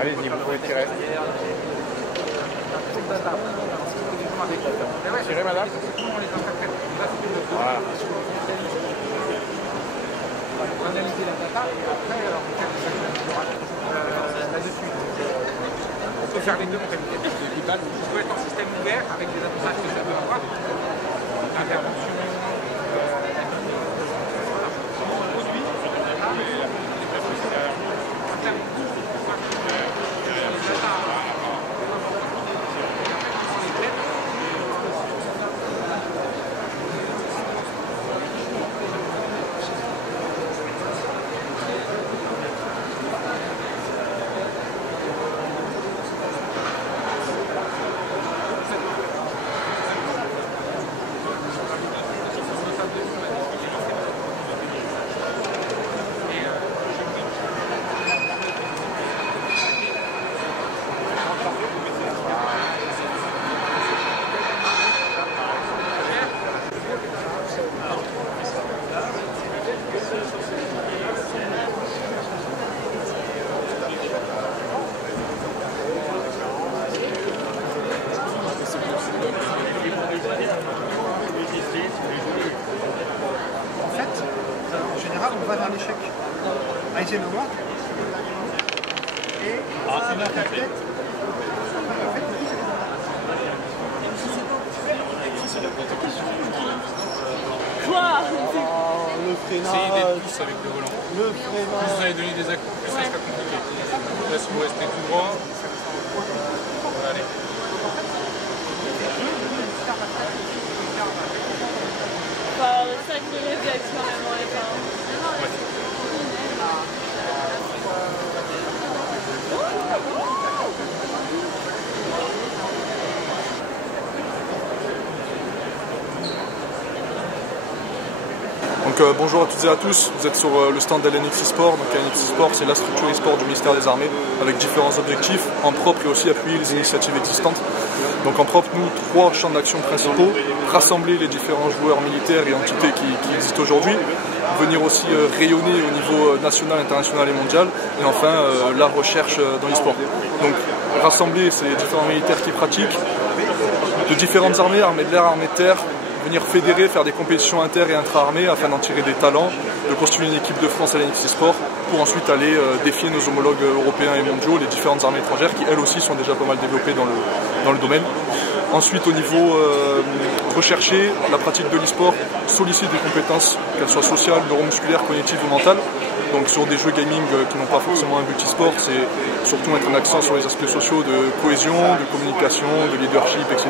Allez-y, vous pouvez tirer. Tirez, madame. Voilà. Analyser la data et après là-dessus. On peut faire les deux modalités. Ça peut être en système ouvert avec des avantages que ça peut avoir. Intervention, on va vers l'échec. Eisenhower. Et la tête. Quoi? Le freinage. Essayez d'être plus avec le volant. Le freinage. Plus vous allez donner des actes, plus ça sera compliqué. Là, si vous restez tout droit, allez. Ça qui est bien extrêmement épais. Donc bonjour à toutes et à tous, vous êtes sur le stand d'LNX eSport. Donc LNX eSport, c'est la structure eSport du ministère des Armées avec différents objectifs, en propre et aussi appuyer les initiatives existantes. Donc en propre, nous, 3 champs d'action principaux: rassembler les différents joueurs militaires et entités qui existent aujourd'hui, venir aussi rayonner au niveau national, international et mondial, et enfin la recherche dans l'eSport. Donc rassembler ces différents militaires qui pratiquent de différentes armées, armées de l'air, armées de terre, venir fédérer, faire des compétitions inter- et intra-armées afin d'en tirer des talents, de constituer une équipe de France à LNX eSport pour ensuite aller défier nos homologues européens et mondiaux, les différentes armées étrangères qui elles aussi sont déjà pas mal développées dans le domaine. Ensuite, au niveau recherché, la pratique de l'e-sport sollicite des compétences, qu'elles soient sociales, neuromusculaires, cognitives ou mentales. Donc sur des jeux gaming qui n'ont pas forcément un but e-sport, c'est surtout mettre un accent sur les aspects sociaux de cohésion, de communication, de leadership, etc.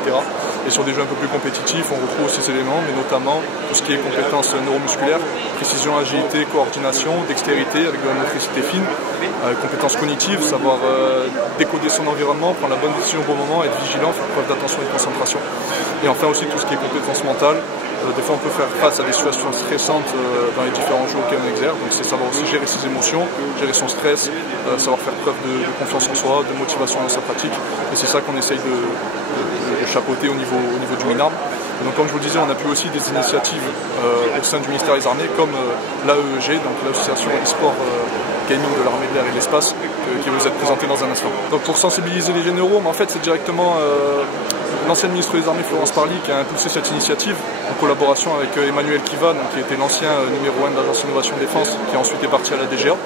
Et sur des jeux un peu plus compétitifs, on retrouve ces éléments, mais notamment tout ce qui est compétences neuromusculaires, précision, agilité, coordination, dextérité avec de la motricité fine, compétences cognitives, savoir décoder son environnement, prendre la bonne décision au bon moment, être vigilant, faire preuve d'attention et de concentration. Et enfin aussi tout ce qui est compétences mentales. Des fois on peut faire face à des situations stressantes dans les différents jeux auxquels on exerce, donc c'est savoir aussi gérer ses émotions, gérer son stress, savoir faire preuve de confiance en soi, de motivation dans sa pratique, et c'est ça qu'on essaye de chapeauter au niveau du MINARM. Donc comme je vous le disais, on appuie aussi des initiatives au sein du ministère des Armées comme l'AEEG, donc l'association e-sport gaming de l'armée de l'air et de l'espace, qui va vous être présentée dans un instant. Donc pour sensibiliser les généraux, mais en fait c'est directement l'ancienne ministre des Armées Florence Parly qui a impulsé cette initiative en collaboration avec Emmanuel Kiva, donc, qui était l'ancien numéro 1 de l'Agence Innovation Défense, qui ensuite est parti à la DGA.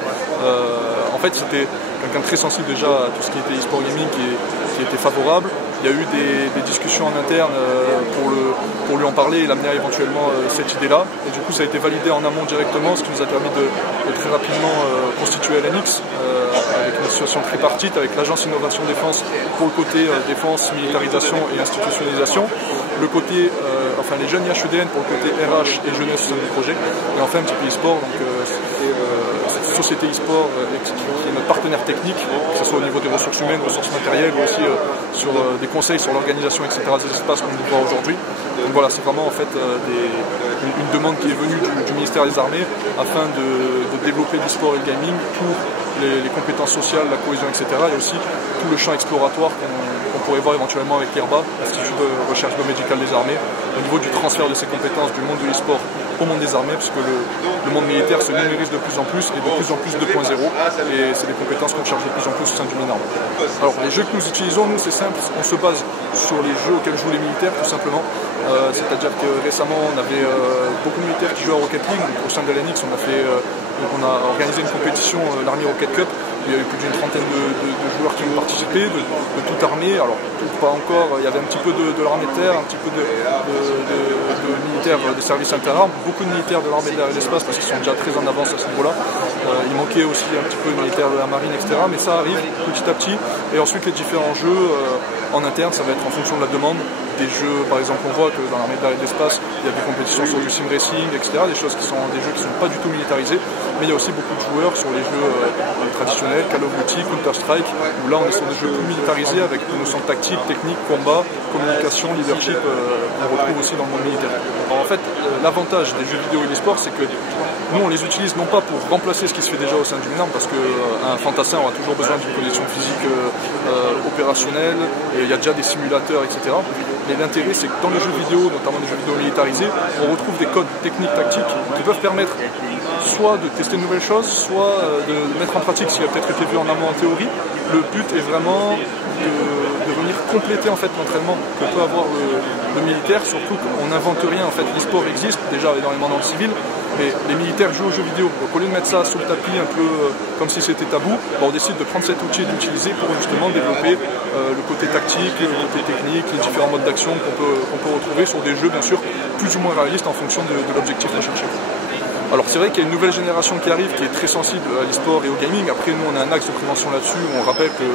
En fait c'était quelqu'un de très sensible déjà à tout ce qui était e-sport gaming qui était favorable. Il y a eu des discussions en interne pour lui en parler et l'amener éventuellement cette idée-là. Et du coup, ça a été validé en amont directement, ce qui nous a permis de très rapidement constituer LNX avec une association tripartite avec l'Agence Innovation Défense pour le côté défense, militarisation et institutionnalisation. Le côté, enfin les jeunes IHEDN pour le côté RH et jeunesse du projet. Et enfin un petit peu e-sport, donc cette société e-sport qui est notre partenaire technique, que ce soit au niveau des ressources humaines, ressources matérielles ou aussi sur des conseils sur l'organisation, etc. des espaces qu'on nous voit aujourd'hui. Donc voilà, c'est vraiment en fait une demande qui est venue du ministère des Armées afin de développer l'e-sport et le gaming pour les compétences sociales, la cohésion, etc. Et aussi tout le champ exploratoire qu'on pourrait voir éventuellement avec l'IRBA, l'Institut de recherche biomédicale des armées, au niveau du transfert de ces compétences du monde de l'e-sport au monde des armées, puisque le monde militaire se numérise de plus en plus et de plus en plus 2.0, et c'est des compétences qu'on cherche de plus en plus au sein du Minarme. Alors les jeux que nous utilisons, nous c'est simple, on se base sur les jeux auxquels jouent les militaires tout simplement, c'est-à-dire que récemment on avait beaucoup de militaires qui jouaient à Rocket League, donc au sein de l'ANX on a organisé une compétition, l'Army Rocket Cup. Il y a eu plus d'une trentaine de joueurs qui ont participé, de toute armée, alors pas encore, il y avait un petit peu de l'armée de terre, un petit peu de militaires de services interarmes, beaucoup de militaires de l'armée de l'air et de l'espace parce qu'ils sont déjà très en avance à ce niveau-là. Il manquait aussi un petit peu de militaires de la marine, etc. Mais ça arrive petit à petit. Et ensuite les différents jeux en interne, ça va être en fonction de la demande. Des jeux, par exemple, on voit que dans l'armée de l'air et de l'espace, il y a des compétitions sur du sim racing, etc. Des jeux qui sont pas du tout militarisés. Mais il y a aussi beaucoup de joueurs sur les jeux traditionnels, Call of Duty, Counter-Strike, où là on est sur des jeux plus militarisés avec des notions de tactique, technique, combat, communication, leadership, qu'on retrouve aussi dans le monde militaire. Alors, en fait, l'avantage des jeux vidéo et des sports, c'est que nous on les utilise non pas pour remplacer ce qui se fait déjà au sein du Minarme, parce qu'un fantassin aura toujours besoin d'une condition physique opérationnelle, et il y a déjà des simulateurs, etc. Mais l'intérêt, c'est que dans les jeux vidéo, notamment les jeux vidéo militarisés, on retrouve des codes techniques, tactiques qui peuvent permettre soit de tester de nouvelles choses, soit de mettre en pratique ce qui a peut-être été vu en amont en théorie. Le but est vraiment de venir compléter en fait l'entraînement que peut avoir le militaire, surtout qu'on n'invente rien. En fait, l'e-sport existe déjà énormément dans le civil, mais les militaires jouent aux jeux vidéo. Donc au lieu de mettre ça sous le tapis un peu comme si c'était tabou, on décide de prendre cet outil et d'utiliser pour justement développer le côté tactique, le côté technique, les différents modes d'action qu'on peut retrouver sur des jeux bien sûr plus ou moins réalistes en fonction de l'objectif recherché. Alors c'est vrai qu'il y a une nouvelle génération qui arrive qui est très sensible à l'e-sport et au gaming. Après nous on a un axe de prévention là-dessus où on rappelle que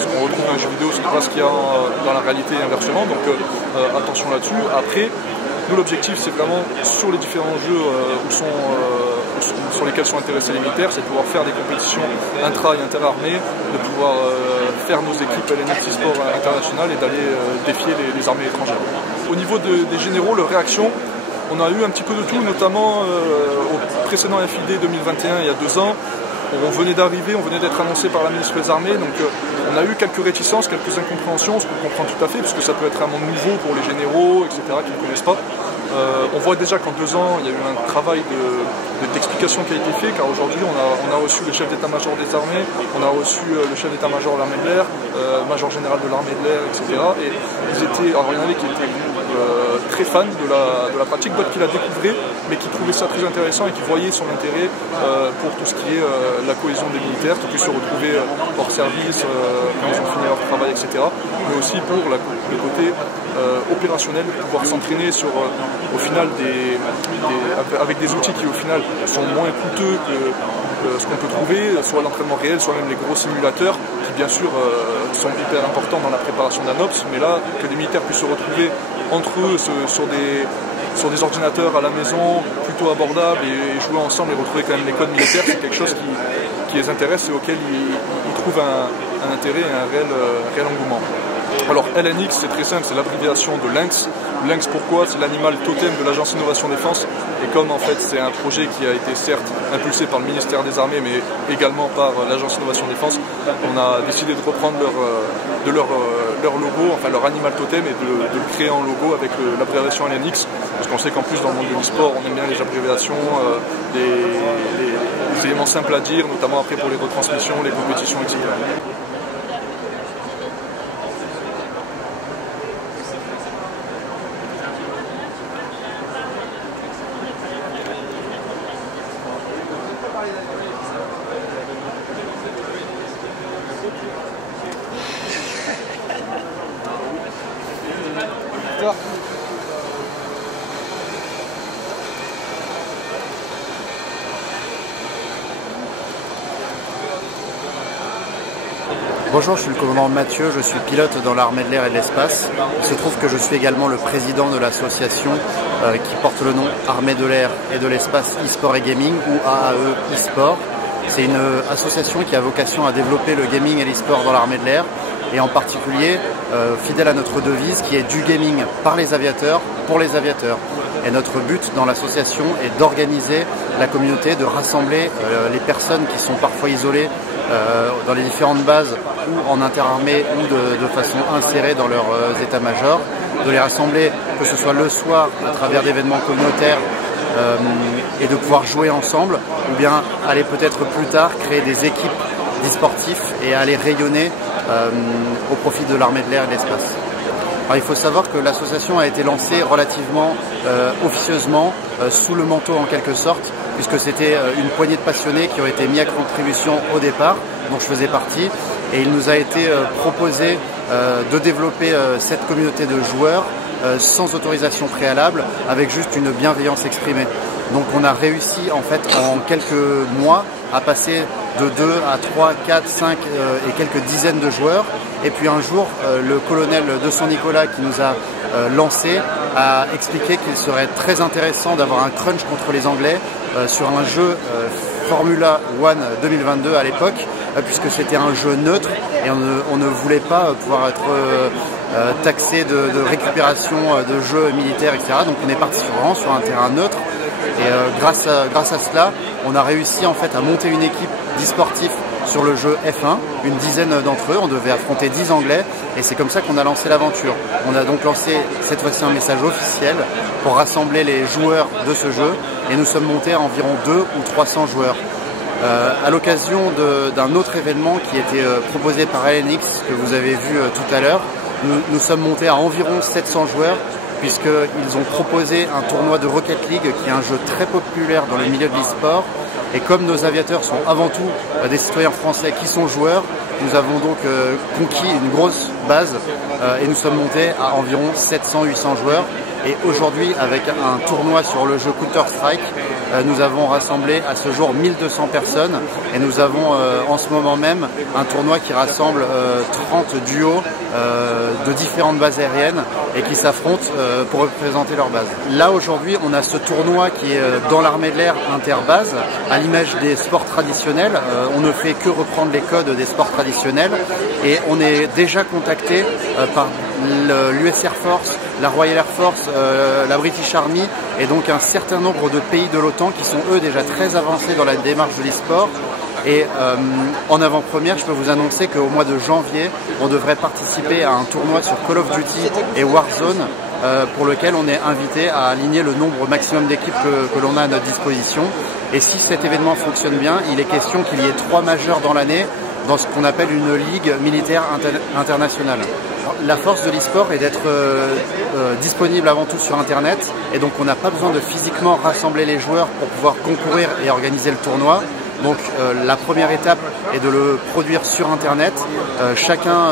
ce qu'on retrouve dans un jeu vidéo c'est pas ce qu'il y a dans la réalité inversement, donc attention là-dessus. Après nous l'objectif c'est vraiment sur les différents jeux sur lesquels sont intéressés les militaires, c'est de pouvoir faire des compétitions intra et interarmées, de pouvoir faire nos équipes LNX e-sport internationales et d'aller défier les armées étrangères. Au niveau des généraux, leur réaction, on a eu un petit peu de tout, notamment au précédent FID 2021, il y a 2 ans. On venait d'arriver, on venait d'être annoncé par la ministre des Armées, donc on a eu quelques réticences, quelques incompréhensions, ce qu'on comprend tout à fait, puisque ça peut être un monde nouveau pour les généraux, etc., qui ne connaissent pas. On voit déjà qu'en 2 ans, il y a eu un travail d'explication qui a été fait, car aujourd'hui, on a reçu le chef d'état-major des armées, on a reçu le chef d'état-major de l'armée de l'air, major général de l'armée de l'air, etc. Et il y en avait qui étaient très fans de la pratique, d'autres qui la découvraient, mais qui trouvaient ça très intéressant et qui voyaient son intérêt pour tout ce qui est la cohésion des militaires, qui puissent se retrouver hors service, quand ils ont fini leur travail, etc. Mais aussi pour le côté opérationnel, pouvoir s'entraîner sur, au final, avec des outils qui au final sont moins coûteux que ce qu'on peut trouver, soit l'entraînement réel, soit même les gros simulateurs, qui bien sûr sont hyper importants dans la préparation d'un OPS, mais là, que les militaires puissent se retrouver entre eux sur des ordinateurs à la maison plutôt abordables et jouer ensemble et retrouver quand même les codes militaires, c'est quelque chose qui les intéresse et auquel ils trouvent un intérêt et un réel engouement. Alors LNX, c'est très simple, c'est l'abréviation de Lynx. Lynx, pourquoi? C'est l'animal totem de l'Agence Innovation Défense. Et comme en fait c'est un projet qui a été certes impulsé par le ministère des Armées, mais également par l'Agence Innovation Défense, on a décidé de reprendre leur logo, enfin leur animal totem, et de le créer en logo avec l'abréviation LNX. Parce qu'on sait qu'en plus dans le monde de l'e-sport, on aime bien les abréviations, les éléments simples à dire, notamment après pour les retransmissions, les compétitions, etc. Bonjour, je suis le commandant Mathieu, je suis pilote dans l'armée de l'air et de l'espace. Il se trouve que je suis également le président de l'association qui porte le nom Armée de l'air et de l'espace e-sport et gaming, ou AAE e-sport. C'est une association qui a vocation à développer le gaming et l'e-sport dans l'armée de l'air, et en particulier fidèle à notre devise qui est du gaming par les aviateurs pour les aviateurs. Et notre but dans l'association est d'organiser la communauté, de rassembler les personnes qui sont parfois isolées dans les différentes bases ou en interarmée ou de façon insérée dans leurs états-majors, de les rassembler, que ce soit le soir à travers d'événements communautaires et de pouvoir jouer ensemble, ou bien aller peut-être plus tard créer des équipes d'e-sportifs et aller rayonner au profit de l'armée de l'air et de l'espace. Alors, il faut savoir que l'association a été lancée relativement officieusement, sous le manteau en quelque sorte, puisque c'était une poignée de passionnés qui ont été mis à contribution au départ, dont je faisais partie, et il nous a été proposé de développer cette communauté de joueurs sans autorisation préalable, avec juste une bienveillance exprimée. Donc on a réussi en fait en quelques mois à passer de 2 à 3, 4, 5 et quelques dizaines de joueurs. Et puis un jour, le colonel de Saint-Nicolas qui nous a lancé a expliqué qu'il serait très intéressant d'avoir un crunch contre les Anglais sur un jeu Formula One 2022 à l'époque, puisque c'était un jeu neutre et on ne voulait pas pouvoir être taxé de récupération de jeux militaires, etc. Donc on est parti vraiment sur un terrain neutre. Et grâce à cela, on a réussi en fait à monter une équipe d'e-sportifs sur le jeu F1, une dizaine d'entre eux. On devait affronter 10 Anglais et c'est comme ça qu'on a lancé l'aventure. On a donc lancé cette fois-ci un message officiel pour rassembler les joueurs de ce jeu et nous sommes montés à environ 200 ou 300 joueurs. À l'occasion d'un autre événement qui était proposé par LNX que vous avez vu tout à l'heure, nous sommes montés à environ 700 joueurs, puisqu'ils ont proposé un tournoi de Rocket League qui est un jeu très populaire dans le milieu de l'e-sport. Et comme nos aviateurs sont avant tout des citoyens français qui sont joueurs, nous avons donc conquis une grosse base et nous sommes montés à environ 700-800 joueurs. Et aujourd'hui, avec un tournoi sur le jeu Counter-Strike, nous avons rassemblé à ce jour 1200 personnes et nous avons en ce moment même un tournoi qui rassemble 30 duos de différentes bases aériennes et qui s'affrontent pour représenter leur base. Là aujourd'hui, on a ce tournoi qui est dans l'armée de l'air interbase, à l'image des sports traditionnels. On ne fait que reprendre les codes des sports traditionnels et on est déjà contacté par l'US Air Force, la Royal Air Force, la British Army et donc un certain nombre de pays de l'OTAN qui sont eux déjà très avancés dans la démarche de l'e-sport. Et en avant-première, je peux vous annoncer qu'au mois de janvier, on devrait participer à un tournoi sur Call of Duty et Warzone pour lequel on est invité à aligner le nombre maximum d'équipes que l'on a à notre disposition. Et si cet événement fonctionne bien, il est question qu'il y ait 3 majeurs dans l'année dans ce qu'on appelle une ligue militaire internationale. La force de l'e-sport est d'être disponible avant tout sur Internet et donc on n'a pas besoin de physiquement rassembler les joueurs pour pouvoir concourir et organiser le tournoi. Donc la première étape est de le produire sur Internet, chacun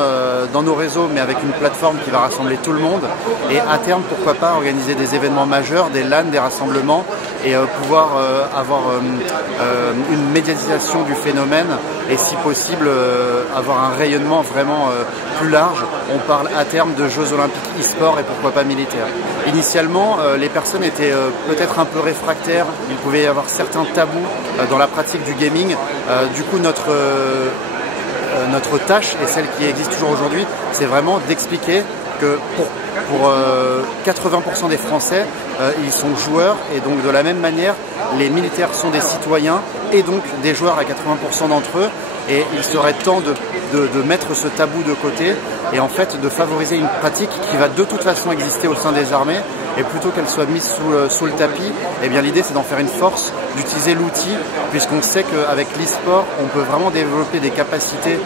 dans nos réseaux mais avec une plateforme qui va rassembler tout le monde et à terme pourquoi pas organiser des événements majeurs, des LAN, des rassemblements et pouvoir avoir une médiatisation du phénomène et si possible avoir un rayonnement vraiment plus large. On parle à terme de Jeux Olympiques e-sport et pourquoi pas militaires. Initialement, les personnes étaient peut-être un peu réfractaires, il pouvait y avoir certains tabous dans la pratique du gaming. Du coup, notre tâche, et celle qui existe toujours aujourd'hui, c'est vraiment d'expliquer que pour 80% des Français, ils sont joueurs et donc de la même manière, les militaires sont des citoyens et donc des joueurs à 80% d'entre eux. Et il serait temps de mettre ce tabou de côté et en fait de favoriser une pratique qui va de toute façon exister au sein des armées et plutôt qu'elle soit mise sous le tapis, eh bien l'idée c'est d'en faire une force, d'utiliser l'outil puisqu'on sait qu'avec l'e-sport on peut vraiment développer des capacités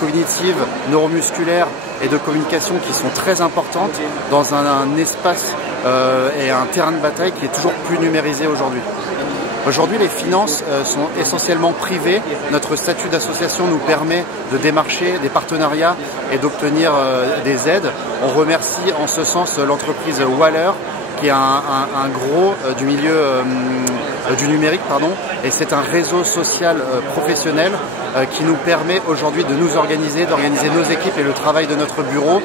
cognitives, neuromusculaires et de communication qui sont très importantes dans un espace et un terrain de bataille qui est toujours plus numérisé aujourd'hui. Aujourd'hui, les finances sont essentiellement privées. Notre statut d'association nous permet de démarcher des partenariats et d'obtenir des aides. On remercie en ce sens l'entreprise Waller, qui est un gros du milieu du numérique, et c'est un réseau social professionnel qui nous permet aujourd'hui de nous organiser, d'organiser nos équipes et le travail de notre bureau,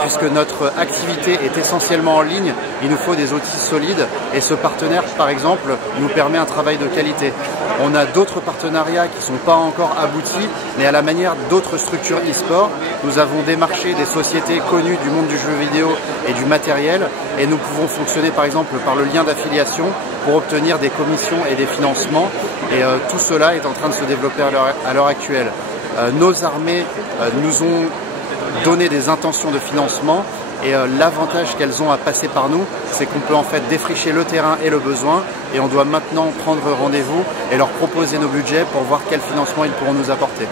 puisque notre activité est essentiellement en ligne, il nous faut des outils solides et ce partenaire, par exemple, nous permet un travail de qualité. On a d'autres partenariats qui ne sont pas encore aboutis, mais à la manière d'autres structures e-sport, nous avons démarché des sociétés connues du monde du jeu vidéo et du matériel et nous pouvons fonctionner par exemple par le lien d'affiliation pour obtenir des commissions et des financements et tout cela est en train de se développer à l'heure actuelle. Nos armées nous ont donné des intentions de financement Et l'avantage qu'elles ont à passer par nous, c'est qu'on peut en fait défricher le terrain et le besoin, et on doit maintenant prendre rendez-vous et leur proposer nos budgets pour voir quel financement ils pourront nous apporter.